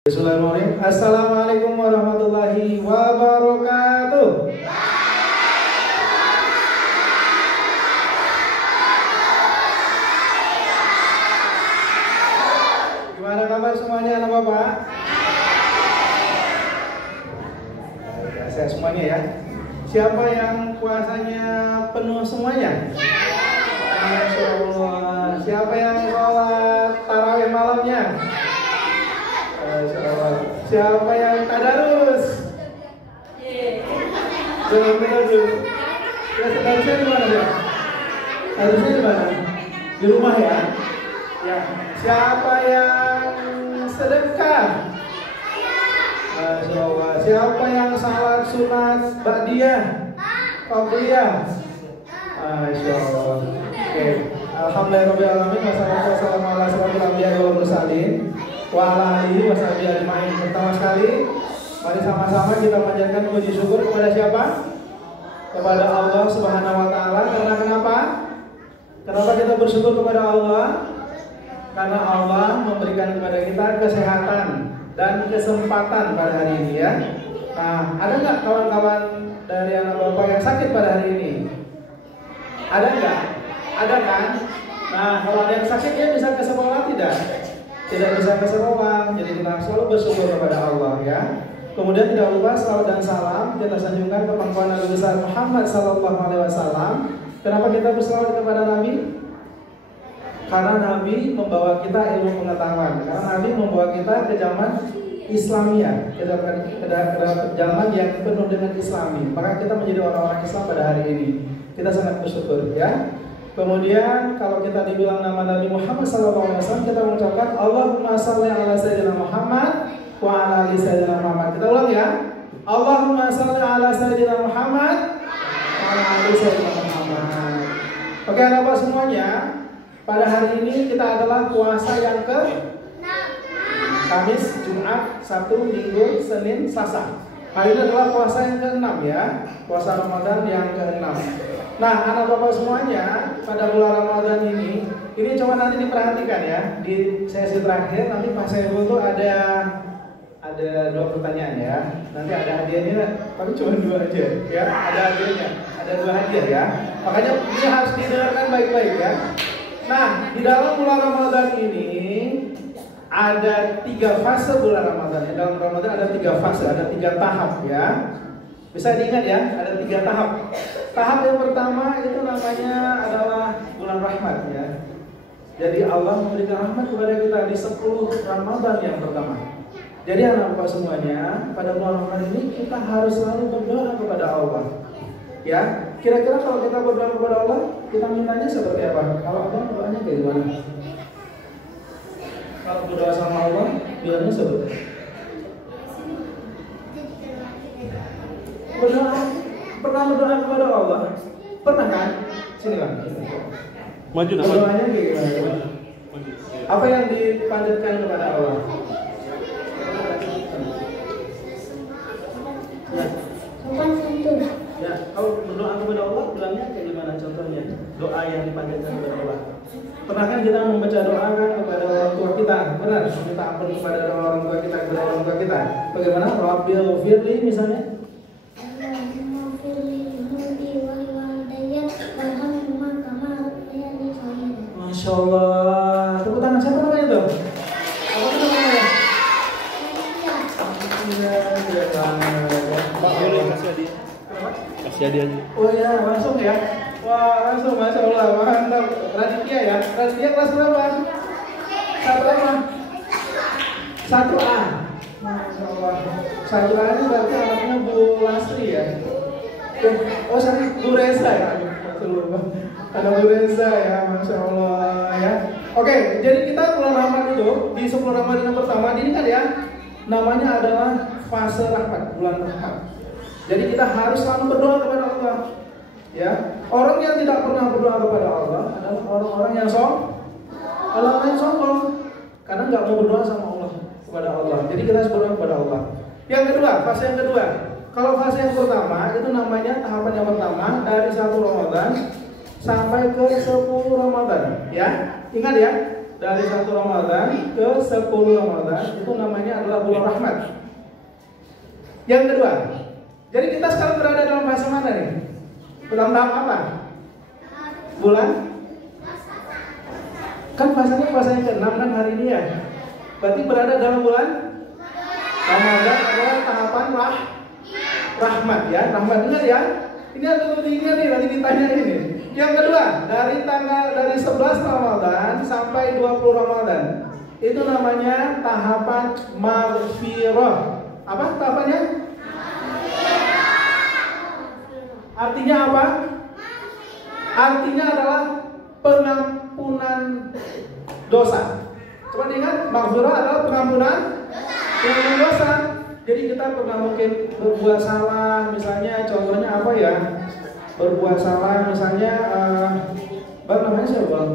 Bismillahirrahmanirrahim. Assalamualaikum warahmatullahi wabarakatuh. Gimana kabar semuanya anak bapak? Sehat semuanya ya. Siapa yang puasanya penuh semuanya? Masya Allah. Siapa yang sholat tarawih malamnya? Siapa yang tadarus? Harusnya di mana ya? Harusnya di mana? Di rumah ya? Ya. Siapa yang sedekah? Masya Allah. Siapa yang salat sunat ba'diyah? Qabliyah? Masya Allah. Oke. Alhamdulillahirabbil alamin. Wassalamualaikum warahmatullahi wabarakatuh. Wa ala alihi washabihi ajmain. Pertama sekali, mari sama-sama kita panjatkan puji syukur kepada siapa? Kepada Allah Subhanahu wa taala. Karena kenapa? Kenapa kita bersyukur kepada Allah? Karena Allah memberikan kepada kita kesehatan dan kesempatan pada hari ini ya. Nah, ada nggak kawan-kawan dari anak bapak yang sakit pada hari ini? Ada nggak? Ada kan? Nah, kalau ada yang sakit dia bisa ke sekolah tidak? Tidak bisa ke sekolah, jadi kita selalu bersyukur kepada Allah ya. Kemudian tidak lupa salawat dan salam kita sanjungkan ke pangkuan Nabi besar Muhammad sallallahu alaihi wasallam. Kenapa kita bersalawat kepada Nabi? Karena Nabi membawa kita ilmu pengetahuan. Karena Nabi membawa kita ke zaman Islamiyah, ke zaman yang penuh dengan Islami. Maka kita menjadi orang-orang Islam pada hari ini. Kita sangat bersyukur ya. Kemudian kalau kita dibilang nama Nabi Muhammad SAW, kita mengucapkan Allahumma shalli ala sayyidina Muhammad wa ala ali sayyidina Muhammad. Kita ulang ya. Allahumma shalli ala sayyidina Muhammad wa ala ali sayyidina Muhammad. Oke, anak-anak semuanya, pada hari ini kita adalah puasa yang ke Kamis, Jumat, Sabtu, Minggu, Senin, Selasa. Hari ini adalah puasa yang ke-6 ya. Puasa Ramadan yang ke-6. Nah, anak bapak semuanya, pada bulan Ramadan ini coba nanti diperhatikan ya. Di sesi terakhir nanti Pak Saiful tuh ada 2 pertanyaan ya. Nanti ada hadiahnya, tapi cuma 2 aja ya. Ada hadiahnya, ada 2 hadiah ya. Makanya ini harus didengarkan baik-baik ya. Nah, di dalam bulan Ramadan ini ada 3 fase bulan Ramadan. Di dalam Ramadan ada 3 fase, ada 3 tahap ya. Bisa diingat ya, ada 3 tahap. Tahap yang pertama itu namanya adalah bulan rahmat ya. Jadi Allah memberikan rahmat kepada kita di 10 Ramadan yang pertama. Jadi anak-anak semuanya, pada bulan Ramadan ini kita harus selalu berdoa kepada Allah. Ya, kira-kira kalau kita berdoa kepada Allah, kita mintanya seperti apa? Kalau ada doanya kayak gimana? Kalau berdoa sama Allah, bilangnya seperti berdoa, pernah berdoa kepada Allah? Pernah kan? Sini Bang. Maju dah. Berdoanya kayak gimana? Apa yang dipanjatkan kepada Allah? Ya. Sopan santun. Ya, kalau berdoa kepada Allah bilangnya kayak gimana contohnya? Doa yang dipanjatkan kepada Allah. Pernah kan kita membaca doa kan kepada orang tua kita? Benar, minta ampun kepada orang tua kita, kepada orang tua kita. Bagaimana? Rabbil firli misalnya? Masya Allah. Tepuk tangan, siapa namanya tuh? Apa tuh namanya? Pak boleh kasih hadiah. Kasih hadiah aja. Oh ya, langsung ya. Wah, langsung, Masya Allah. Mantap. Raditya ya. Raditya kelas berapa? 1A. 1A. Masya Allah. 1A ini berarti anaknya Bu Lastri ya. Oh, sorry, Bu Reza ya. Ada Bu Reza ya, Masya Allah ya. Oke, jadi kita bulan Ramadan itu di 10 Ramadan yang pertama ini kan ya, namanya adalah fase rahmat, bulan rahmat. Jadi kita harus selalu berdoa kepada Allah. Ya, orang yang tidak pernah berdoa kepada Allah adalah orang-orang yang sombong, karena nggak mau berdoa sama Allah kepada Allah. Jadi kita harus berdoa kepada Allah. Yang kedua, fase yang kedua. Kalau fase yang pertama itu namanya tahapan yang pertama dari 1 Ramadan sampai ke 10 Ramadan ya. Ingat ya, dari 1 Ramadan ke 10 Ramadan itu namanya adalah bulan rahmat. Yang kedua, jadi kita sekarang berada dalam fase mana nih? Dalam tahap apa? Bulan? Kan fasenya yang ke-6 kan hari ini ya. Berarti berada dalam bulan Ramadan adalah tahapan rahmat ya. Rahmat, ingat ya. Ini harus diingat nih, nanti ditanya ini. Yang kedua, dari 11 Ramadan sampai 20 Ramadan itu namanya tahapan maghfirah. Apa tahapannya? Artinya apa? Artinya adalah pengampunan dosa. Coba diingat, maghfirah adalah pengampunan dosa. Jadi kita pernah mungkin berbuat salah, misalnya contohnya apa ya? Berbuat salah misalnya bang namanya siapa bang?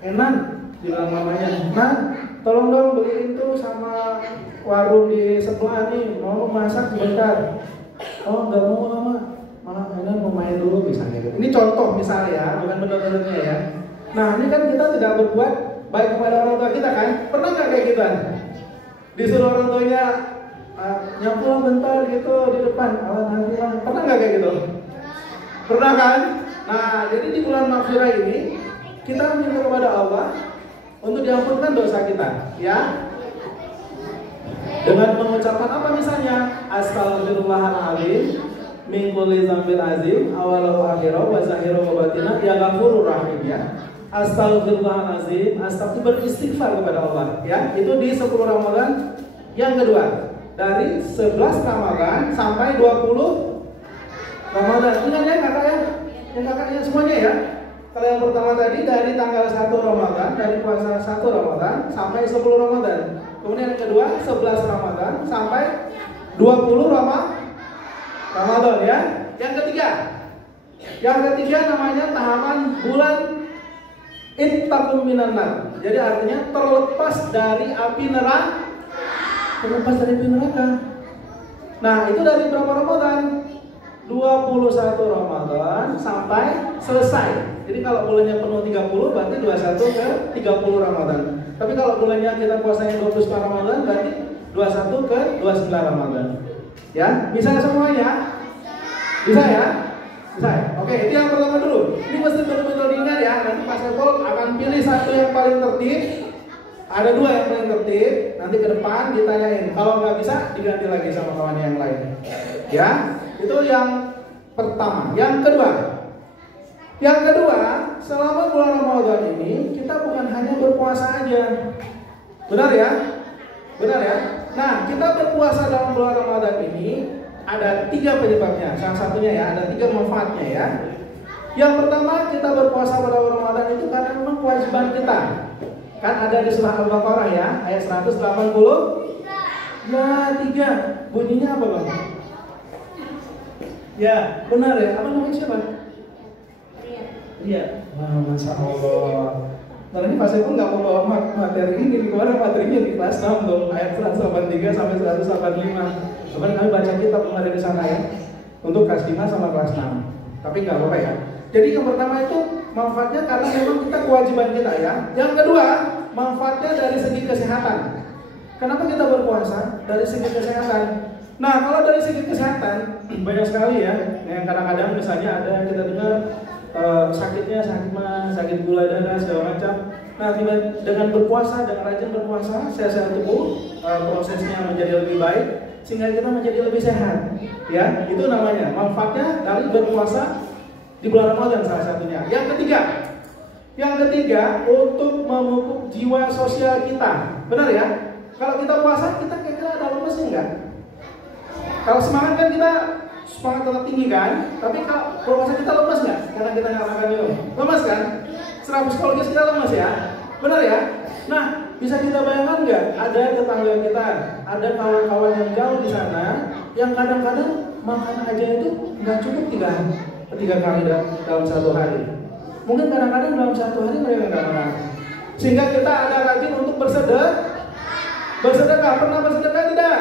Enan bilang namanya. Nah, tolong dong beliin tuh sama warung di sebelah nih, mau masak sebentar. Oh nggak mau lama, malah Enan mau main dulu misalnya. Ini contoh misalnya ya, bukan benar-benarnya ya. Nah ini kan kita tidak berbuat baik kepada orang tua kita kan? Pernah nggak kayak gituan? Disuruh orang tuanya nyapulah bentar gitu di depan, alhamdulillah. Pernah nggak kayak gitu? Pernah kan? Nah, jadi di bulan maghfirah ini kita minta kepada Allah untuk diampunkan dosa kita, ya. Dengan mengucapkan apa misalnya? Astaghfirullahaladzim min kulli dzambin azim awalahu akhirahu wa zahirahu wa batinah ya ghafurur rahim ya. Astaghfirullahaladzim, beristighfar kepada Allah, ya. Itu di 10 Ramadan yang kedua. Dari 11 Ramadan sampai 20 Ramadan. Ingat ya kakak ya? Yang kakaknya semuanya ya. Kalau yang pertama tadi dari tanggal 1 Ramadan, dari puasa 1 Ramadan sampai 10 Ramadan. Kemudian yang kedua 11 Ramadan sampai 20 Ramadan ya. Yang ketiga namanya tahapan bulan ittaqum minan nar. Jadi artinya terlepas dari api neraka. Terlepas dari api neraka. Nah, itu dari berapa Ramadan? 21 Ramadan sampai selesai. Jadi kalau bulannya penuh 30 berarti 21 ke 30 Ramadan. Tapi kalau bulannya kita puasanya 29 Ramadan berarti 21 ke 29 Ramadan. Ya, bisa semuanya? Bisa ya? Bisa ya? Oke, itu yang pertama dulu. Ini mesti betul-betul diingat ya. Nanti Pak Sepol akan pilih satu yang paling tertib. Ada 2 yang paling tertib. Nanti ke depan ditanyain. Kalau nggak bisa diganti lagi sama kawan yang lain. Ya, itu yang pertama. Yang kedua, selama bulan Ramadan ini kita bukan hanya berpuasa aja. Benar ya? Benar ya? Nah, kita berpuasa dalam bulan Ramadan ini ada 3 penyebabnya. Salah satunya ya, ada 3 manfaatnya ya. Yang pertama, kita berpuasa pada bulan Ramadan itu karena memang kewajiban kita. Kan ada di surah Al-Baqarah ya, ayat 180. Ya, 3. Bunyinya apa bang? Ya, benar ya. Apa namanya siapa? Iya. Wah, Masya Allah. Nah ini Pak Sepul nggak mau bawa materi ini, kemarin materinya di kelas 6 dong, ayat 183 sampai 185. Bahkan kami baca kitab kemarin di sana ya, untuk kelas 5 sama kelas 6. Tapi nggak apa-apa ya. Jadi yang pertama itu manfaatnya karena memang kita kewajiban kita ya. Yang kedua, manfaatnya dari segi kesehatan. Kenapa kita berpuasa? Dari segi kesehatan. Nah, kalau dari segi kesehatan banyak sekali ya. Yang kadang-kadang misalnya ada kita dengar sakitnya sakit gula darah segala macam. Nah, dengan berpuasa, dengan rajin berpuasa, sehat tubuh, prosesnya menjadi lebih baik sehingga kita menjadi lebih sehat. Ya, itu namanya manfaatnya dari berpuasa di bulan Ramadan salah satunya. Yang ketiga untuk memupuk jiwa sosial kita. Benar ya? Kalau kita puasa kita kira-kira ada lemesnya enggak? Kalau semangat kan kita semangat tetap tinggi kan? Tapi kalau puasa kita lemas nggak? Karena kita nggak makan minum. Lemas kan? Secara psikologis kita lemas ya? Benar ya? Nah, bisa kita bayangkan nggak? Ada tetangga kita, ada kawan-kawan yang jauh di sana, yang kadang-kadang makan aja itu nggak cukup 3 kali dalam satu hari. Mungkin kadang-kadang dalam satu hari mereka nggak makan. Sehingga kita ada rajin untuk bersedekah. Pernah bersedekah tidak?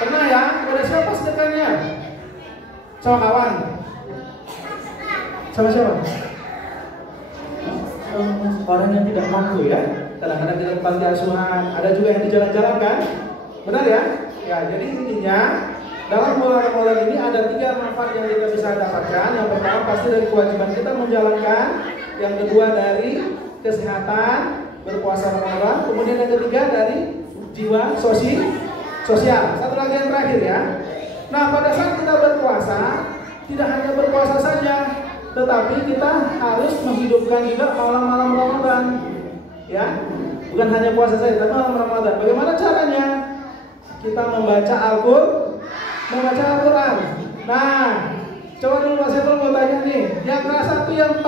Pernah ya? Pada siapa sedekahnya? Sama kawan? Sama siapa? orang yang tidak mampu ya. Kadang-kadang kita di panti asuhan, ada juga yang di jalan-jalan kan? Benar ya? Ya, jadi intinya dalam bulan Ramadan ini ada 3 manfaat yang kita bisa dapatkan. Yang pertama pasti dari kewajiban kita menjalankan. Yang kedua dari kesehatan, berpuasa Ramadan. Kemudian yang ketiga dari jiwa sosial. Satu lagi yang terakhir ya. Nah, pada saat kita berpuasa, tidak hanya berpuasa saja, tetapi kita harus menghidupkan juga malam-malam Ramadan. Ya, bukan hanya puasa saja, tapi malam Ramadan. Bagaimana caranya? Kita membaca Al-Quran. Nah, coba dulu Mas Ebel mau tanya nih, yang kelas 1 yang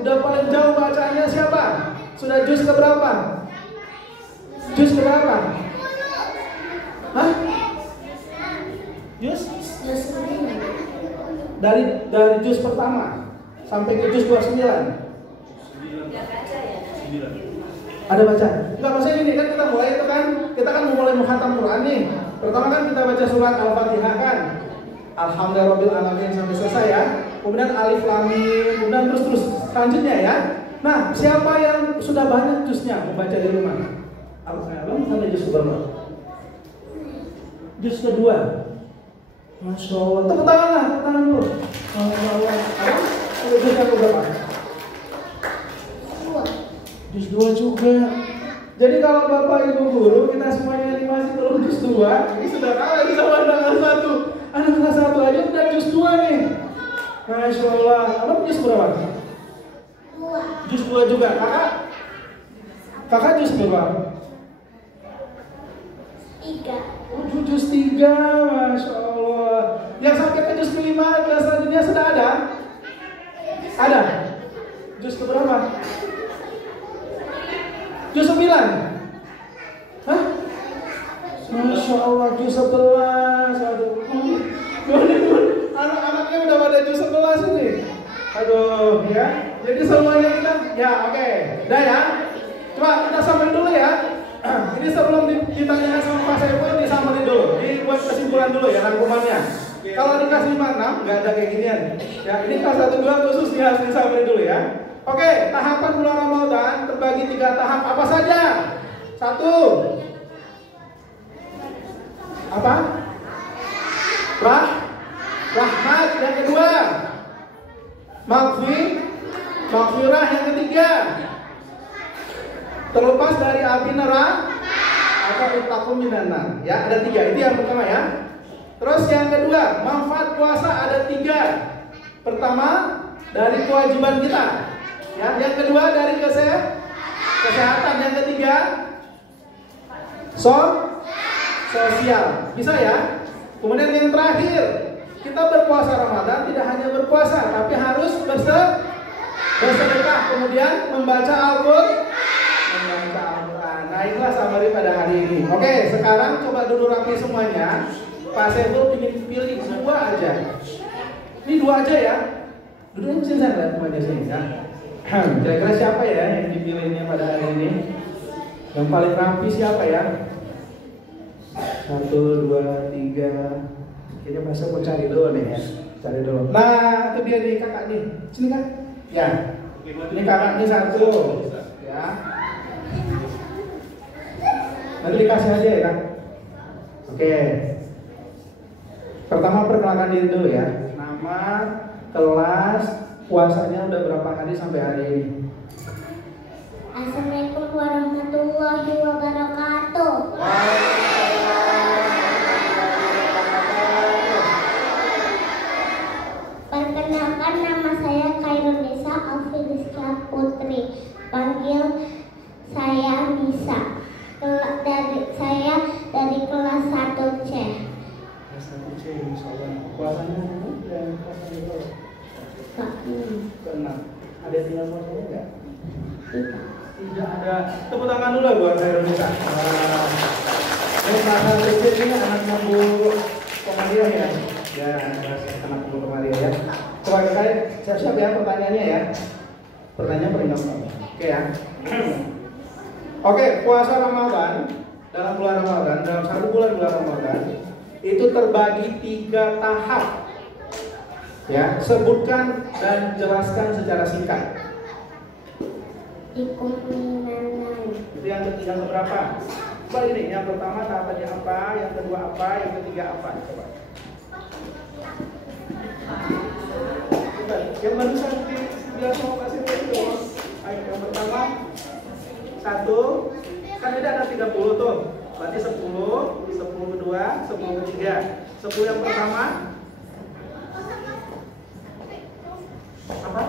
udah paling jauh bacanya siapa? Sudah juz keberapa? Juz keberapa? Hah? Juz? Dari juz pertama sampai ke juz 29. Ada baca? Enggak, maksudnya ini kan kita mulai itu kan, kita kan mulai menghatam Quran nih. Pertama kan kita baca surat Al-Fatihah kan. Alhamdulillahirabbil alamin sampai selesai ya. Kemudian alif lam mim, kemudian terus selanjutnya ya. Nah, siapa yang sudah banyak juznya membaca di rumah? Abang sampai juz berapa? Juz kedua. Masya Allah. Tepuk tangan lah, tepuk tangan dulu. Masya Allah. Abang sampai juz yang berapa? Juz 2 juga. Jadi kalau Bapak Ibu guru kita semuanya ini masih belum juz 2, ini sudah kalah sama anak kelas 1. Anak kelas 1 aja udah juz 2 nih. Masya Allah. Abang juz berapa? 2. Juz 2 juga. Kakak juz berapa? 3. Juz 3. Masya Allah. Yang sampai ke juz 5 dan selanjutnya sudah ada? Ada? Juz berapa? Juz 9. Hah? Masya Allah, juz 11. Aduh. Anak-anaknya udah pada juz 11 ini. Aduh, ya. Jadi semuanya kita, ya oke. Udah ya. Coba kita samain dulu ya. Ini sebelum ditanyakan sama Pak Saiful, disamain dulu. Dibuat kesimpulan dulu ya rangkumannya. Kalau di kelas 5-6 nggak ada kayak ginian. Ya, ini kelas 1-2 khusus ya, harus disamain dulu ya. Oke, tahapan bulan Ramadan terbagi 3 tahap apa saja? 1. Apa? Rahmat. Yang kedua, maghfirah. Yang ketiga, terlepas dari api neraka atau ittaqu minan nar. Ya, ada 3. Itu yang pertama ya. Terus yang kedua, manfaat puasa ada 3. Pertama, dari kewajiban kita. Ya, yang kedua dari kesehatan, yang ketiga sosial. Bisa ya? Kemudian yang terakhir, kita berpuasa Ramadan tidak hanya berpuasa, tapi harus bersedekah, kemudian membaca Al-Quran. Nah, inilah summary pada hari ini. Oke, sekarang coba dulu rapi semuanya. Pak Saiful ingin pilih 2 aja. Ini 2 aja ya. Duduknya mesti saya lihat semuanya sini ya. Kira-kira siapa ya yang dipilihnya pada hari ini? Yang paling rapi siapa ya? 1, 2, 3. Kayaknya masa mau cari dulu nih ya. Cari dulu. Nah, itu dia nih kakak nih. Sini kan? Ya. Ini kakak nih 1. Ya. Nanti dikasih aja ya kan? Oke. Pertama perkenalkan diri dulu ya. Nama, kelas, puasanya udah berapa hari sampai hari ini? Assalamualaikum warahmatullahi wabarakatuh. Perkenalkan, nama saya Khairunisa Alfirizka Putri. Panggil saya Nisa. Saya dari kelas 1C. Kelas 1C, insyaallah. Puasanya udah Keenam. Ada yang tinggal puasanya enggak? Tidak ada. Tepuk tangan dulu buat Khairunisa. Ini kelas 1C ini anaknya Bu Komariah ya? Ya, anak Bu Komariah ya. Coba kita siap-siap ya pertanyaannya ya. Pertanyaan paling gampang. Oke ya. Oke, puasa Ramadan dalam bulan Ramadan, dalam 1 bulan Ramadan itu terbagi 3 tahap. Ya, sebutkan dan jelaskan secara singkat. Dikuminanan. Itu yang ketiga keberapa? Coba ini, yang pertama tahapannya apa, yang kedua apa, yang ketiga apa? Coba. Yang barusan biasa mau kasih itu. Ayo, yang pertama 1, kan ini ada 30 tuh. Berarti 10, 10 kedua, 10 ketiga. 10 yang pertama apa?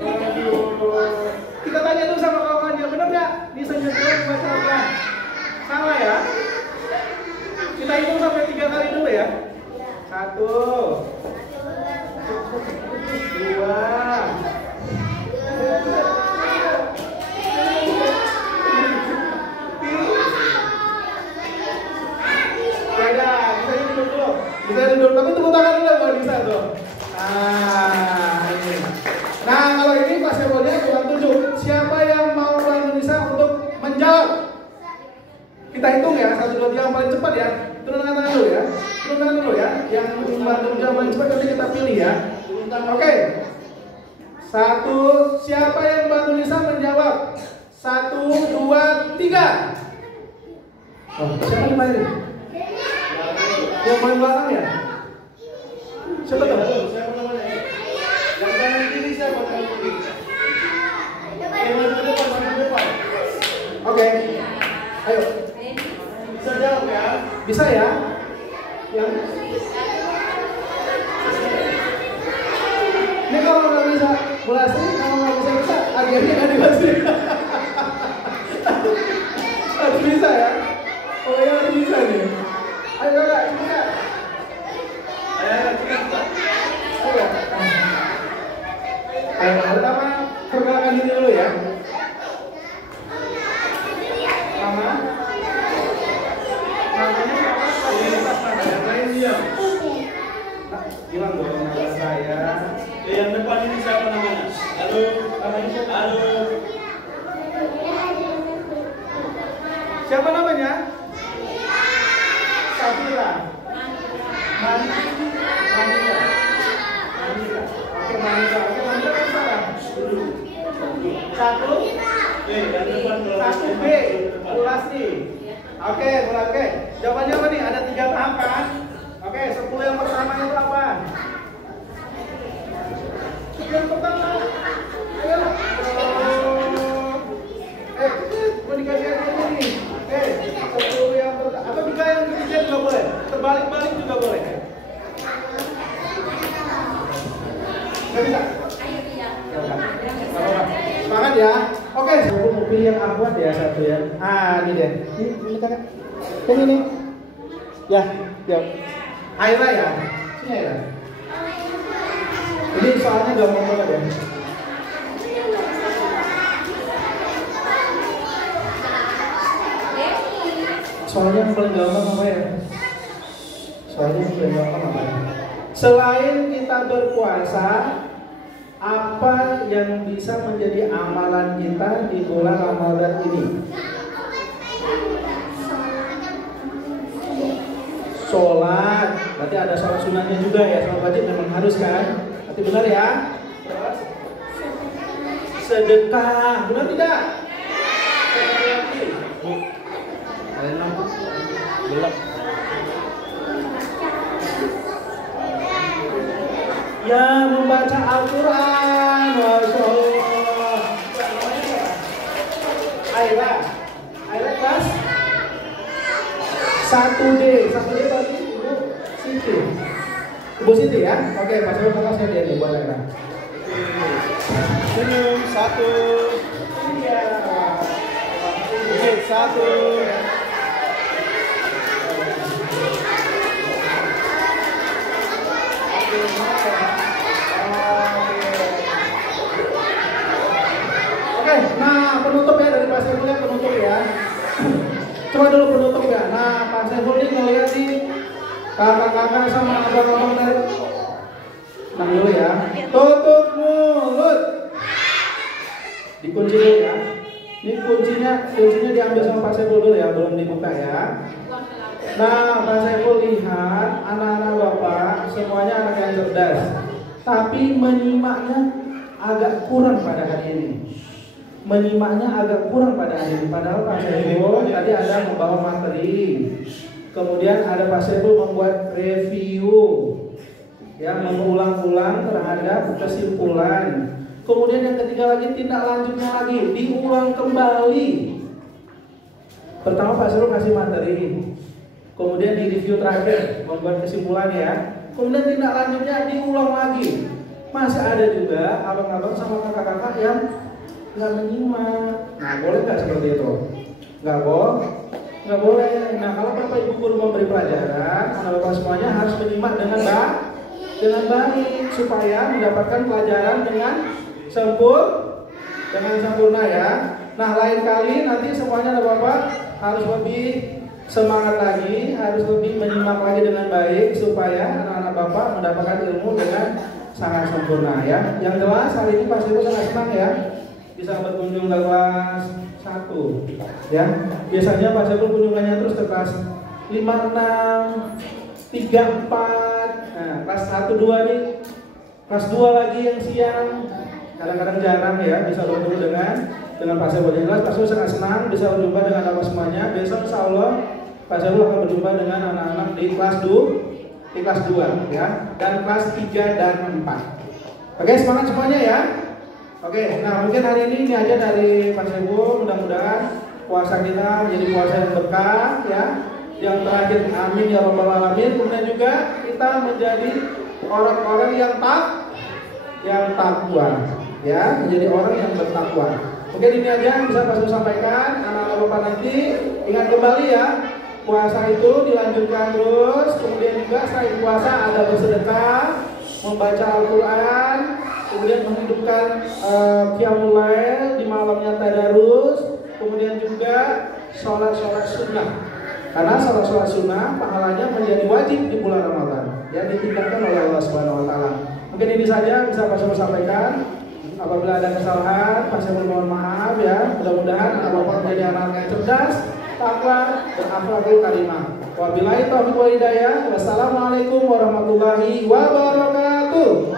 Aduh. Kita tanya dulu sama kawannya, benar nggak? Bisa nyetir baca apa? Salah ya? Kita hitung sampai 3 kali dulu ya. 1, 2, bisa duduk, tapi tepuk tangan dulu kalau bisa tuh. Ini. Nah, kalau ini Pak Sebolnya kurang 7. Siapa yang mau bantu Nisa untuk menjawab? Kita hitung ya, 1, 2, 3 yang paling cepat ya. Turunkan tangan dulu ya. Turunkan dulu ya. Yang bantu menjawab paling cepat nanti kita pilih ya. Oke. 1, siapa yang bantu Nisa menjawab? 1, 2, 3. Oh, siapa yang main? Yang main belakang ya? Siapa tuh? Siapa namanya? Yang kanan kiri siapa? Kanan kiri. Yang maju ke depan, maju ke depan. Oke. Ayo. Bisa jawab ya? Bisa ya? Yang ini kalau nggak bisa bulasi, kalau nggak bisa akhirnya nggak dikasih. Harus bisa ya? Oh ya harus bisa nih. Ayo kakak, cepat. Ayo. Ayo, pertama perkenalkan diri dulu ya. Nama? Namanya apa? Yang lain dia. Bilang dong nama saya. Yang depan ini siapa namanya? Halo, namanya siapa? Halo. Siapa namanya? Safira. Manila. Oke, Manila kan salah. 1 B. Bulasi. Oke, Bulasi. Jawabannya apa nih? Ada 3 tahapan. Oke, 10 yang pertama itu apa? 10 yang pertama. Ayo. Mau dikasih aja nih. Oke, 10 yang pertama. Atau 3 yang ketiga juga boleh. Terbalik-balik juga boleh. Nggak bisa? Semangat ya. Oke, aku mau pilih yang akuat ya satu ya. Ini deh. Ini kakak. Ini nih. Ya, yuk. Aira ya. Sini Aira. Ini soalnya gampang banget ya. Soalnya yang paling gampang apa ya? Soalnya yang paling gampang apa ya? Selain kita berpuasa, apa yang bisa menjadi amalan kita di bulan Ramadan ini? Sholat. Berarti ada sholat sunahnya juga ya. Sholat wajib memang harus kan? Berarti benar ya? Sedekah. Benar tidak? Ada lampu gelap. Ya, membaca Al-Quran. Masya Allah. Aira kelas 1D. 1D berarti Ibu Siti. Ibu Siti ya? Oke, Pak Solo kakak saya dia nih buat Aira. Senyum 1. Iya. Oke, 1. Oke, nah penutup ya dari Pak Saiful ya, penutup ya. Coba dulu penutup ya. Nah, Pak Saiful ini ngeliat nih kakak-kakak sama abang-abang dari. Nah dulu ya. Tutup mulut. Dikunci dulu ya. Ini kuncinya diambil sama Pak Saiful dulu ya, belum dibuka ya. Nah, Pak Saiful lihat anak-anak Bapak semuanya anak yang cerdas, tapi menyimaknya agak kurang pada hari ini. Menyimaknya agak kurang pada hari ini. Padahal Pak Saiful tadi ada membawa materi. Kemudian ada Pak Saiful membuat review, ya, mengulang-ulang terhadap kesimpulan. Kemudian yang ketiga lagi, tindak lanjutnya lagi, diulang kembali. Pertama Pak Saiful kasih materi, kemudian di review terakhir membuat kesimpulan, ya. Kemudian tindak lanjutnya diulang lagi. Masih ada juga abang-abang sama kakak-kakak yang nggak menyimak. Nah, boleh nggak seperti itu? Nggak boleh. Nah, kalau Bapak Ibu guru memberi pelajaran, anak Bapak semuanya harus menyimak dengan baik supaya mendapatkan pelajaran dengan sempurna, ya. Nah, lain kali nanti semuanya anak Bapak harus lebih semangat lagi, harus lebih menyimak lagi dengan baik supaya anak-anak Bapak mendapatkan ilmu dengan sangat sempurna, ya. Yang jelas hari ini Pak Saiful sangat senang, ya, bisa berkunjung ke kelas 1, ya. Biasanya Pak Saiful kunjungannya terus ke kelas 5, 6, 3, 4. Nah, kelas 1, 2 nih. Kelas 2 lagi yang siang. Kadang-kadang jarang, ya, bisa bertemu dengan Pak Saiful. Yang jelas Pak Saiful sangat senang bisa berjumpa dengan Bapak semuanya. Besok insya Allah Pak Saiful akan berjumpa dengan anak-anak di kelas 2, ya, dan kelas 3 dan 4. Oke, semangat semuanya, ya. Oke, nah mungkin hari ini aja dari Pak Saiful. Mudah-mudahan puasa kita menjadi puasa yang berkah, ya. Yang terakhir, amin ya rabbal alamin. Kemudian juga kita menjadi orang-orang yang takwa, ya, menjadi orang yang bertakwa. Mungkin ini aja yang bisa Pak Saiful sampaikan. Anak-anak Bapak nanti ingat kembali, ya, puasa itu dilanjutkan terus. Kemudian juga selain puasa ada bersedekah, membaca Al-Quran, kemudian menghidupkan qiyamul lail di malamnya tadarus, kemudian juga sholat sunnah. Karena sholat sunnah pahalanya menjadi wajib di bulan Ramadan, ya, ditingkatkan oleh Allah Subhanahu Wa Taala. Mungkin ini saja bisa Pak Saiful sampaikan. Apabila ada kesalahan, Pak Saiful mohon maaf, ya. Mudah-mudahan anak Bapak menjadi anak yang cerdas, takwa, dan akhlakul karimah. Wabillahi taufiq wal hidayah. Wassalamualaikum warahmatullahi wabarakatuh.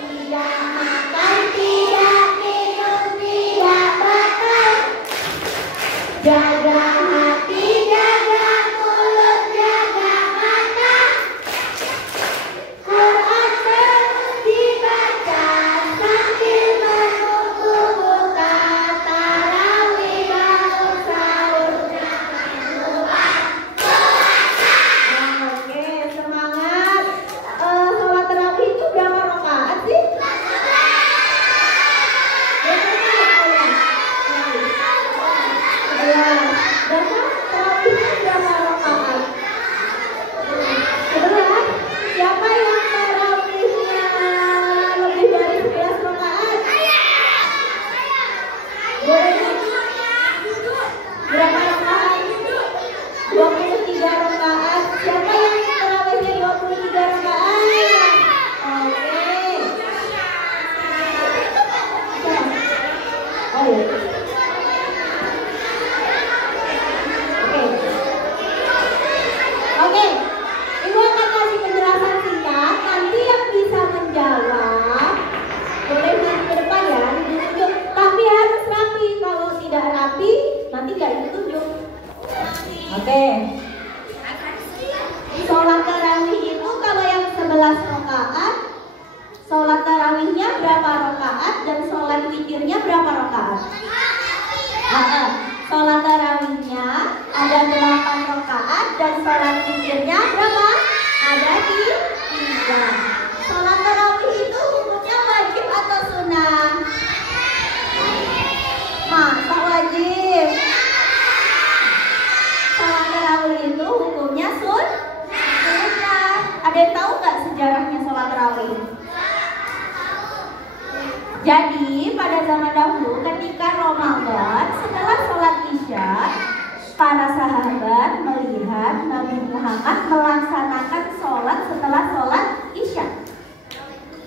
Tidak makan, tidak minum, tidak makan. Jaga hati, jaga mulut, jaga mata. Quran terus dibaca sambil menunggu buka. Tarawih bangun sahur, jangan lupa puasa. Oke, semangat. Sholat tarawih itu berapa rakaat sih? Siapa yang tarawihnya lebih dari 11 rakaat? Berapa rakaat? 23 rakaat. Siapa yang tarawihnya 23 rakaat? Oke. Oke, Ibu akan kasih penjelasan singkat. Nanti yang bisa menjawab boleh nanti ke depan, ya, ditunjuk. Tapi harus rapi. Kalau tidak rapi, nanti nggak ditunjuk. Oke. Sholat tarawih itu kalau yang 11 rakaat, sholat tarawihnya berapa rakaat dan sholat witirnya berapa rakaat? Sholat tarawihnya ada 8 rakaat dan sholat witirnya berapa? Ada 3. Sholat tarawih itu hukumnya wajib atau sunnah? Masa wajib? Sholat tarawih itu hukumnya sunnah. Ada yang tahu nggak sejarahnya sholat tarawih? Jadi pada zaman dahulu ketika Ramadan setelah sholat Isya, para sahabat melihat Nabi Muhammad melaksanakan sholat setelah sholat Isya.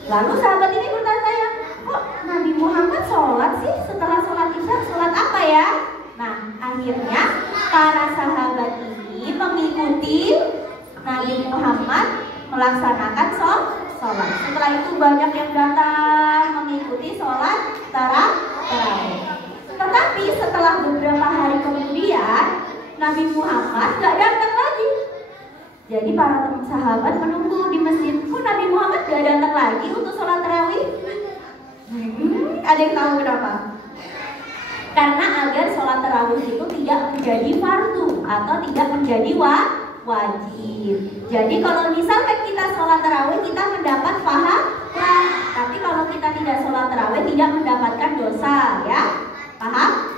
Lalu sahabat ini bertanya, kok Nabi Muhammad sholat sih setelah sholat Isya? Sholat apa ya? Nah, akhirnya para sahabat ini mengikuti sahabat menunggu di masjid. Kok Nabi Muhammad gak datang lagi untuk sholat tarawih? Ada yang tahu kenapa? Karena agar sholat tarawih itu tidak menjadi fardu atau tidak menjadi wajib. Jadi kalau misalkan kita sholat tarawih kita mendapat pahala, tapi kalau kita tidak sholat tarawih tidak mendapatkan dosa, ya? Paham?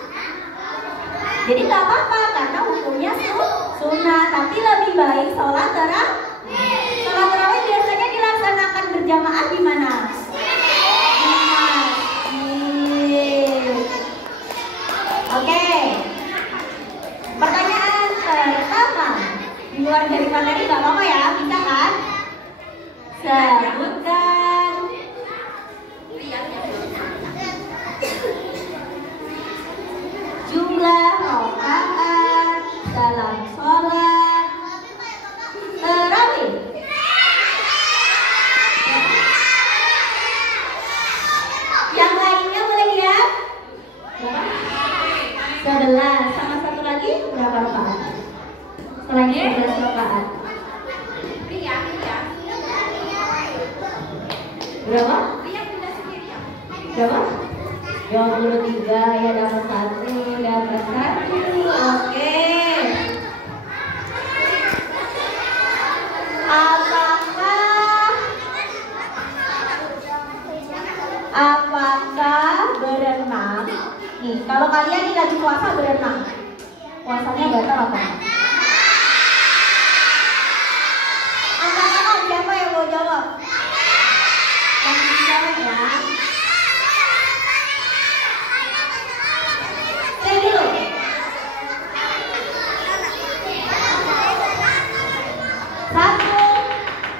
Jadi nggak apa-apa karena hukumnya sunnah, tapi lebih baik sholat tarawih. Sholat tarawih biasanya dilaksanakan berjamaah di mana? Di masjid. Oke. Pertanyaan pertama, di luar dari materi nggak apa-apa ya, bisa kan? Sebutkan jumlah rakaat dalam sholat tarawih. Yang lainnya boleh lihat? 11. Sama satu lagi berapa rakaat? Selain 11 rakaat. Berapa? Berapa? 23 ya, dapat 1, dapat 1. Oke. Apakah berenang? Nih, kalau kalian nih lagi puasa berenang, puasanya batal apa? Angkat tangan, siapa yang mau jawab? Yang jawab ya. Dulu. 1,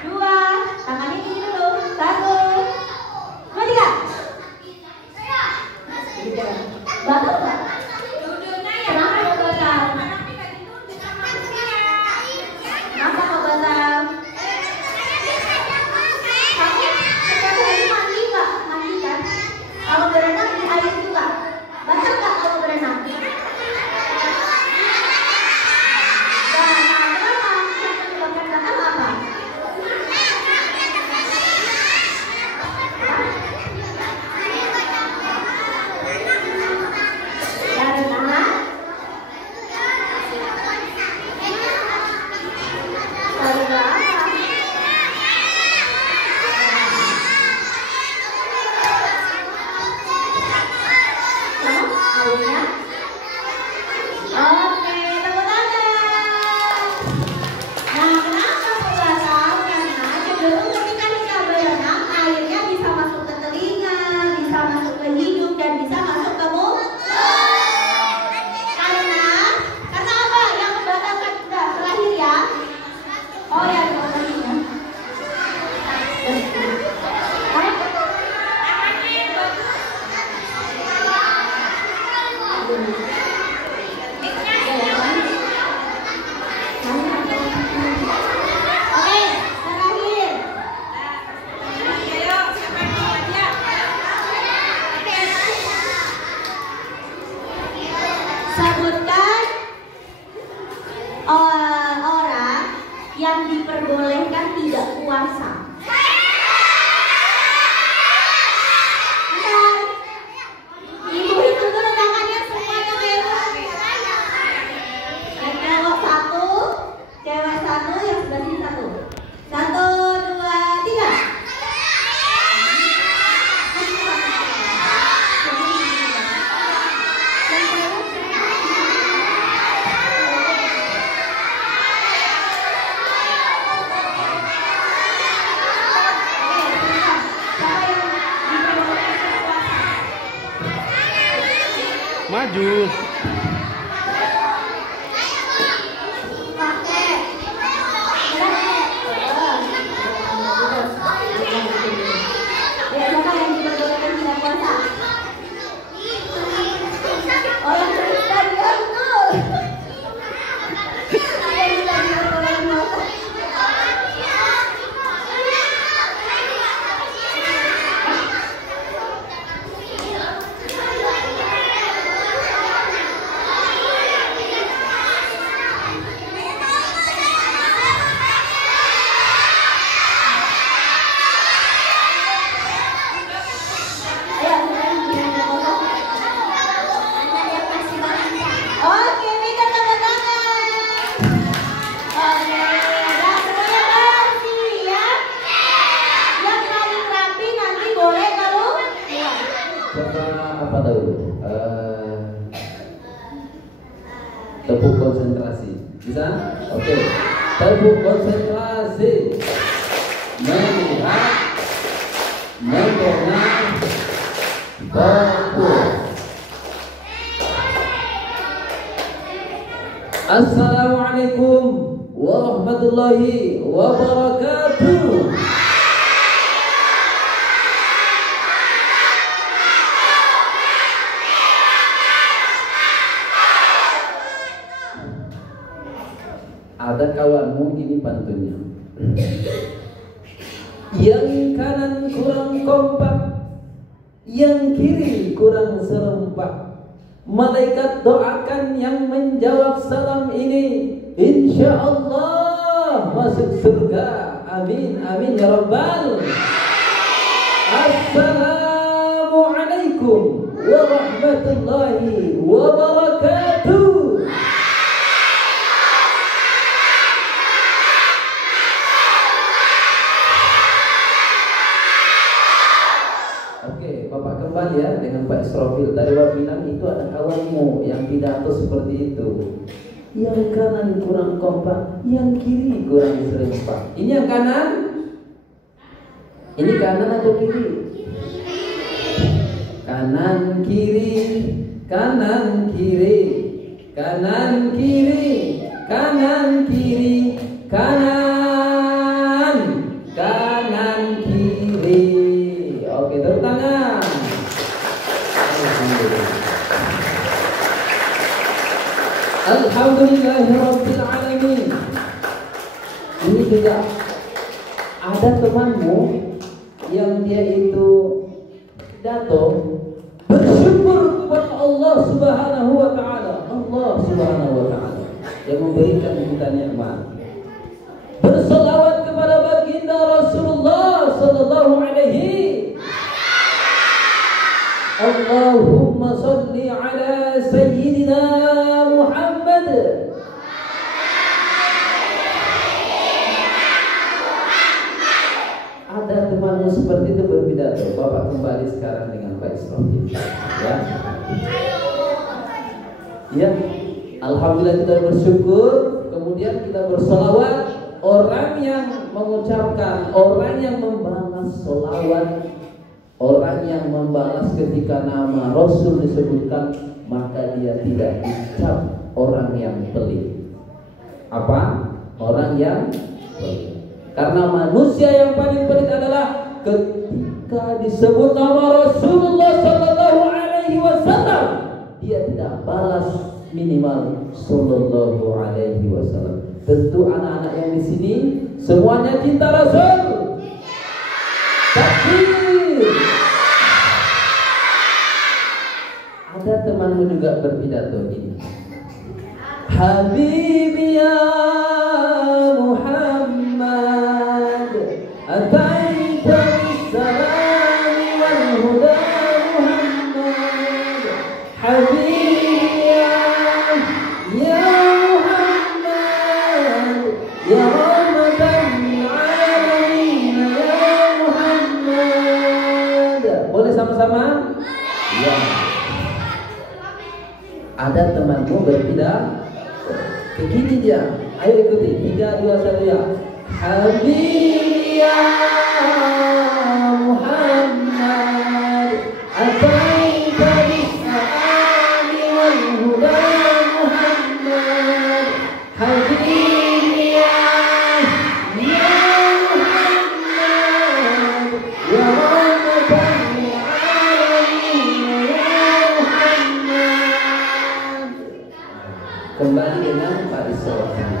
2, tangannya gini dulu. 1, 2, 3. Batal nggak? Kenapa mau batal? Kenapa mau batal? Kamu setiap hari mandi nggak? Mandi kan? Kalau berenang di air juga. Batal nggak kalau berenang? Sebutkan orang yang diperbolehkan tidak puasa. Bentar. Ibu hitung dulu tangannya semuanya bebas. Yang cowok 1, cewek 1, yang sebelah sini 1. 1, 2, 3. Maju. apa dulu? Tepuk konsentrasi. Bisa? Oke. Tepuk konsentrasi. Melihat, mendengar, fokus. Assalamualaikum warahmatullahi wabarakatuh. Ada kawanmu ini pantunnya. Yang kanan kurang kompak, yang kiri kurang serempak. Malaikat doakan yang menjawab salam ini, insya Allah masuk surga. Amin, amin ya Rabbal. Assalamualaikum warahmatullahi wabarakatuh. Bapak kembali ya dengan Pak Israfil. Tadi Bapak bilang itu ada kawanmu yang pidato seperti itu. Yang kanan kurang kompak, yang kiri kurang serempak. Ini yang kanan? Ini kanan atau kiri? Kanan kiri, kanan kiri, kanan kiri, kanan kiri, kanan, kanan kiri. Oke, tepuk tangan. Alhamdulillahirabbil alamin. Ini juga ada temanmu yang dia itu datang bersyukur kepada Allah Subhanahu wa taala. Allah Subhanahu wa taala yang memberikan kita nikmat. Berselawat kepada baginda Rasulullah sallallahu alaihi. Allahumma salli ala sayyidina Muhammad. Ada temanmu seperti itu berpidato. Bapak kembali sekarang dengan Pak Israfil. Ya. Ya. Alhamdulillah kita bersyukur. Kemudian kita bersolawat. Orang yang mengucapkan, orang yang membalas solawat, orang yang membalas ketika nama Rasul disebutkan, maka dia tidak dicap orang yang pelit. Apa? Orang yang pelit. Karena manusia yang paling pelit adalah ketika disebut nama Rasulullah sallallahu alaihi wasallam, dia tidak balas minimal sallallahu alaihi wasallam. Tentu anak-anak yang di sini semuanya cinta Rasul. Takbir. Ada temanmu juga berpidato ini. Habibi ya Muhammad, ataita bis-salami wal huda Muhammad. Habibi ya Muhammad, ya rahmatan lil alamin ya Muhammad. Boleh sama-sama? Ya. Ada temanmu berpidato begini dia. Ayo ikuti. 3, 2, 1 ya. Habibi ya Muhammad, ataita bis-salami wal huda Muhammad. Habibi ya Muhammad, ya rahmatan lil alamin ya Muhammad. Kembali dengan Pak Israfil.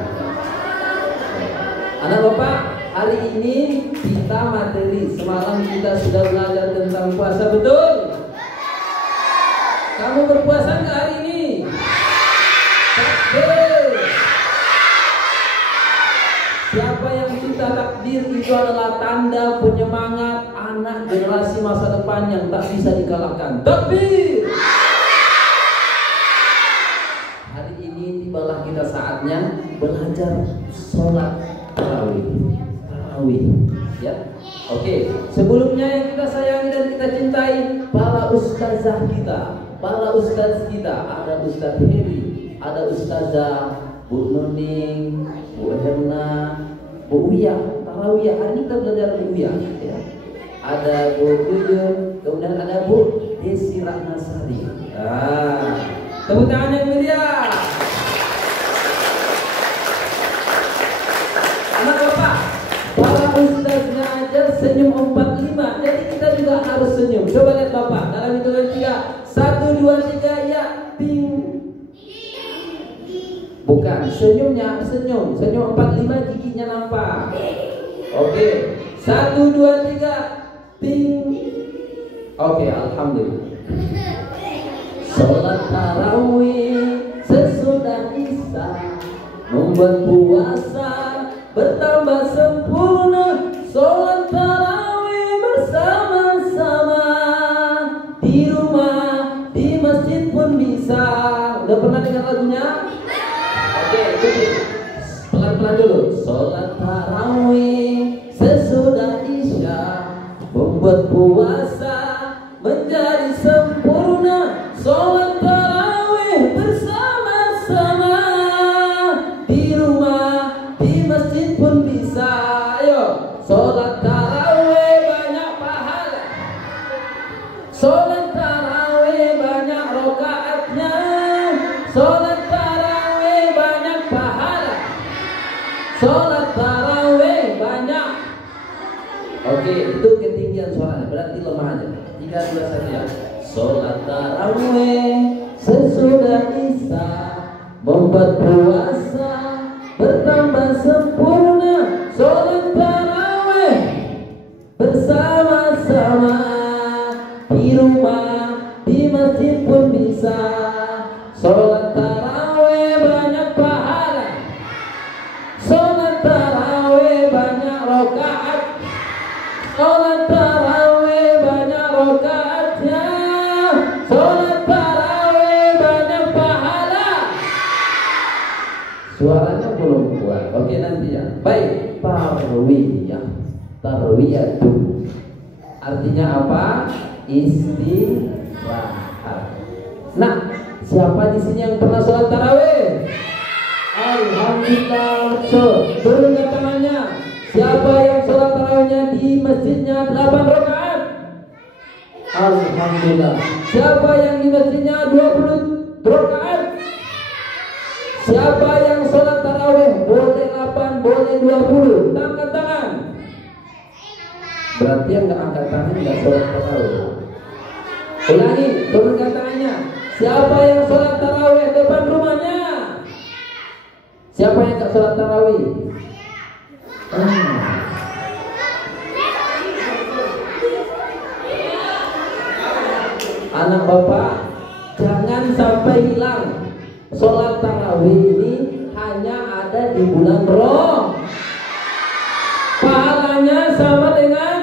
Anak Bapak, hari ini kita materi. Semalam kita sudah belajar tentang puasa, betul? Kamu berpuasa nggak hari ini? Takbir. Siapa yang cinta takdir itu adalah tanda penyemangat anak generasi masa depan yang tak bisa dikalahkan. Takbir. Hari ini tibalah kita saatnya belajar sholat tarawih. Ya. Oke. Sebelumnya yang kita sayangi dan kita cintai, para para ustazah kita, para ustaz kita. Ada Ustaz Heri, ada Ustazah Bu Nuning, Bu Herna, Bu Uya, Tarawiyah. Hari ini kita belajar Bu Uya, ya. Ada Bu Uyun, kemudian ada Bu Desi Ratnasari. Tepuk tangan yang mulia. Anak bapak, para ustaznya aja senyum 45. Jadi kita juga harus senyum. Coba lihat bapak, dalam hitungan 3, 1, 2, 3, ya, ting. Bukan, senyumnya senyum 45, giginya nampak. Oke, 1, 2, 3, ting. Oke, alhamdulillah. Sholat tarawih sesudah isya membuat puasa bertambah sempurna. Sholat tarawih bersama-sama di rumah, di masjid pun bisa. Udah pernah dengar lagunya? Oke, pelan-pelan dulu. Sholat tarawih sesudah isya membuat puasa menjadi sempurna. Sholat tarawih bersama-sama di rumah, di masjid pun bisa. Ayo, sholat tarawih banyak pahala. Sholat tarawih banyak rokaatnya. Sholat tarawih banyak pahala. Sholat tarawih banyak. Oke, itu ketinggian suaranya, berarti lemah aja. 3, 2, 1 ya. Sholat tarawih sesudah isya membuat puasa bertambah sempurna. Sholat tarawih bersama-sama di rumah, di masjid pun bisa. Sholat tarawih banyak pahala. Sholat tarawih banyak rokaat. Sholat tarawih banyak rokaatnya. Sholat tarawih banyak pahala. Suaranya belum kuat. Oke, nanti ya. Baik, tarwiyah. Tarwiyah itu artinya apa? Istirahat. Nah, siapa di sini yang pernah sholat tarawih? Alhamdulillah. Turunkan tangannya. Siapa yang sholat tarawihnya di masjidnya 8 rakaat? Alhamdulillah. Siapa yang di masjidnya 20 rakaat? Siapa yang sholat tarawih boleh 8, boleh 20? Angkat tangan. Berarti yang nggak angkat tangan nggak sholat tarawih. Ulangi, turunkan tangannya. Siapa yang sholat tarawih depan rumahnya? Siapa yang nggak sholat tarawih? Anak bapak, jangan sampai hilang. Sholat tarawih ini hanya ada di bulan Ramadan. Pahalanya sama dengan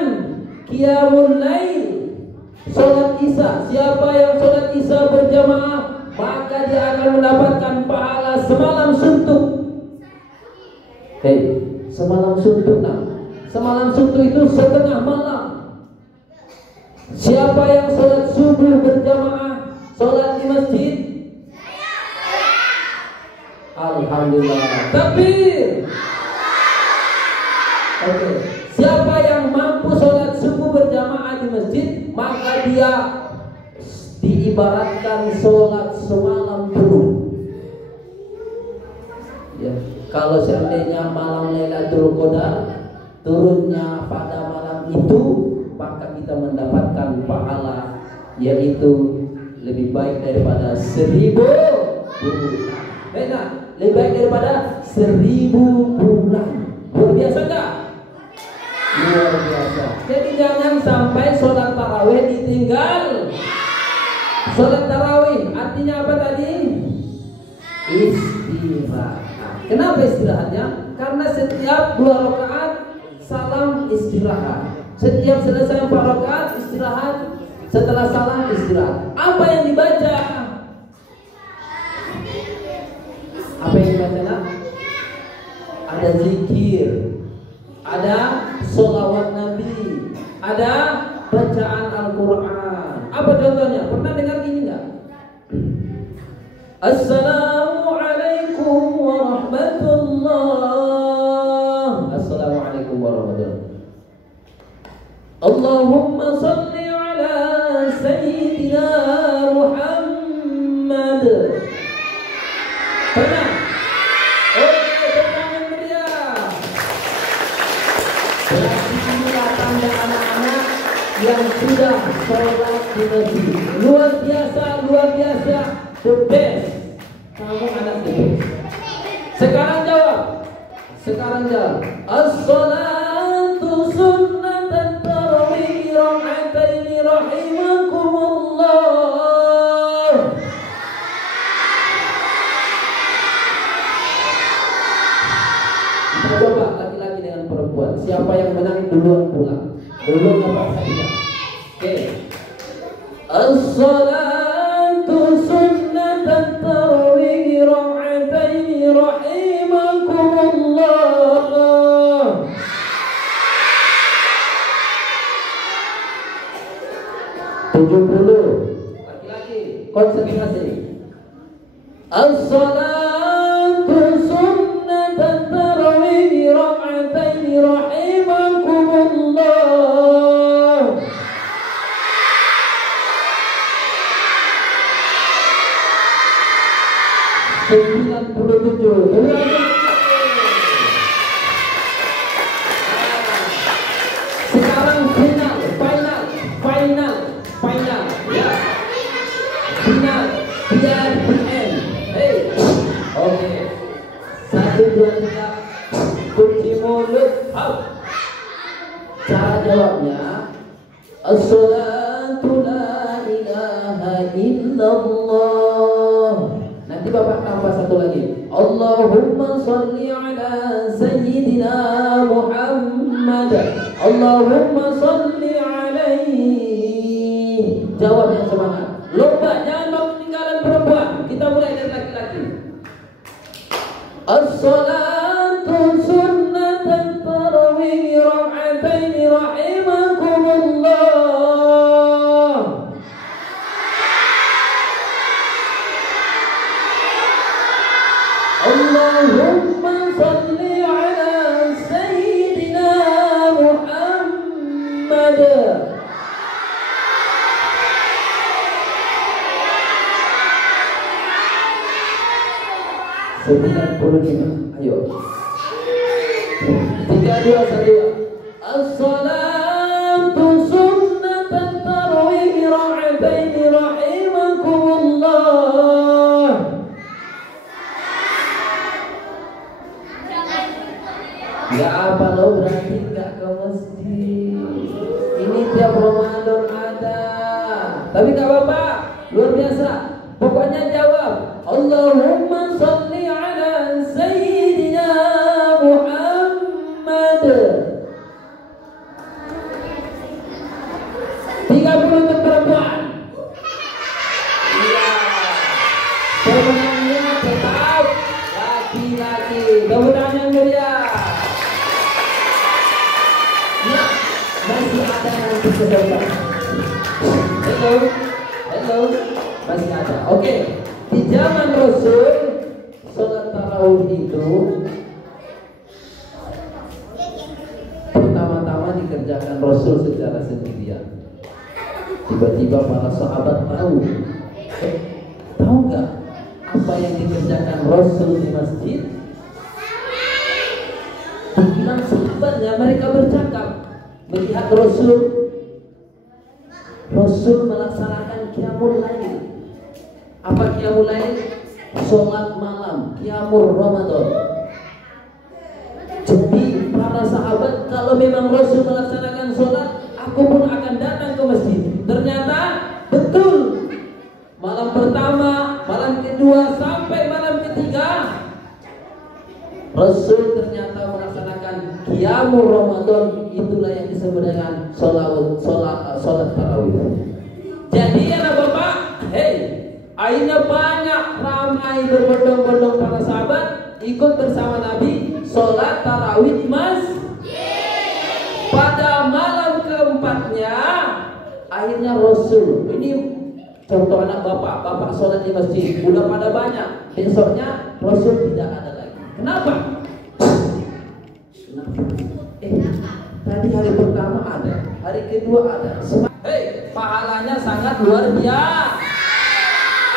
qiyamul lail. Sholat isya, siapa yang sholat isya berjamaah, maka dia akan mendapatkan pahala semalam suntuk. Semalam suntuk, semalam suntuk itu setengah malam. Siapa yang sholat subuh berjamaah, sholat di masjid, alhamdulillah, takbir. Oke, siapa yang mampu sholat subuh berjamaah di masjid, maka dia diibaratkan sholat semalam penuh. Ya, kalau seandainya malam Lailatul Qadar turunnya pada malam itu, maka kita mendapatkan pahala, yaitu lebih baik daripada 1000 bulan. Lebih baik daripada 1000 bulan. Luar biasa enggak? Luar biasa. Jadi jangan sampai sholat tarawih ditinggal. Sholat tarawih artinya apa tadi? Istirahat. Kenapa istirahatnya? Karena setiap 2 rakaat salam istirahat. Setiap selesai 4 rakaat istirahat. Setelah salam istirahat. Apa yang dibaca? Apa yang dibaca nak? Ada zikir, ada sholawat Nabi, ada bacaan Al-Quran, Apa contohnya? Pernah dengar gini nggak? Assalamualaikum warahmatullah. Assalamualaikum warahmatullah. Allahumma salli ala Sayyidina Muhammad. Pernah? Oke, tangan meriah. Berarti inilah tanda anak-anak yang sudah sholat di masjid. Luar biasa, the best. Kamu anak the best. Sekarang jawab. As-salatu sunnatan tarawih rak'ataini rahimakumullah. Kita coba laki-laki dengan perempuan. Siapa yang menang duluan pulang. Duluan apa saja. Oke. As-salatu sunnatan tarawih rak'ataini rahimakumullah. 70 laki-laki konsentrasi. As-salatu sunnatan tarawih rak'ataini rahimakumullah. Sekarang final ya. Final biar BM. Hey. Oke. 1 2 3 kunci mulut up. Cara jawabnya as-salatu la ilaha illallah. Nanti Bapak tambah satu lagi. Allahumma sholli ala Sayyidina Muhammad. Allahumma sholli alaihi. Jawab yang semangat. Lomba, jangan mau ketinggalan perempuan. Kita mulai dari laki-laki. As-salatu sunnatan tarawih rak'ataini rahimakumullah. Allahumma salli ala Sayyidina Muhammad. Ayo 3 2 1. As-salatu sunnatan tarawih rak'ataini rahimakumullah. Gak apa lo berarti gak ke masjid. Ini tiap Ramadan ada. Tapi gak apa-apa, luar biasa. Pokoknya jawab Allahumma sholli ala Sayyidina Muhammad. 30 untuk perempuan. Iya. Pemenangnya tetap laki-laki. Tepuk tangan yang meriah. Ya, masih ada nanti ke depan. Hello, masih ada. Oke, di zaman Rasul, sholat tarawih itu pertama-tama dikerjakan Rasul secara sendirian. Tiba-tiba para sahabat tahu nggak apa yang dikerjakan Rasul di masjid? Dibilang sahabatnya, mereka bercakap melihat Rasul melaksanakan qiyamul lail. Apa qiyamul lail? Sholat malam, qiyamul Ramadan. Jadi para sahabat, kalau memang Rasul melaksanakan sholat, aku pun akan datang ke masjid. Ternyata betul. Malam pertama, malam kedua, sampai malam ketiga, Rasul ternyata melaksanakan qiyamul Ramadan. Itulah yang disebut dengan sholat tarawih. Jadi anak bapak, akhirnya banyak ramai berbondong-bondong para sahabat ikut bersama Nabi sholat tarawih di masjid. Pada malam keempatnya, Akhirnya Rasul, ini contoh anak bapak sholat di masjid, udah pada banyak. Besoknya Rasul tidak ada lagi. Kenapa? Tadi hari pertama ada, hari kedua ada. Hei, pahalanya sangat luar biasa.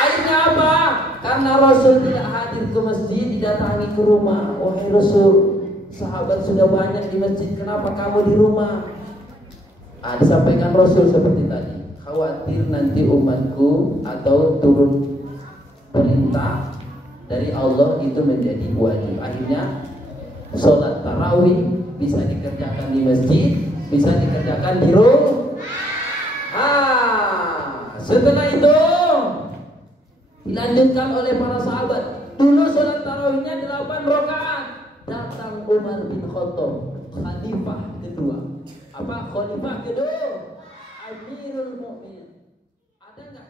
Akhirnya apa? Karena Rasul tidak hadir ke masjid, didatangi ke rumah. Wahai Rasul, sahabat sudah banyak di masjid, kenapa kamu di rumah? Disampaikan Rasul seperti tadi. Khawatir nanti umatku atau turun perintah dari Allah itu menjadi wajib. Akhirnya sholat tarawih bisa dikerjakan di masjid, bisa dikerjakan di rumah. Setelah itu dilanjutkan oleh para sahabat. Dulu sholat tarawihnya 8 rakaat. Datang Umar bin Khattab, khalifah kedua. Apa khalifah kedua? Amirul Mukminin. Ada nggak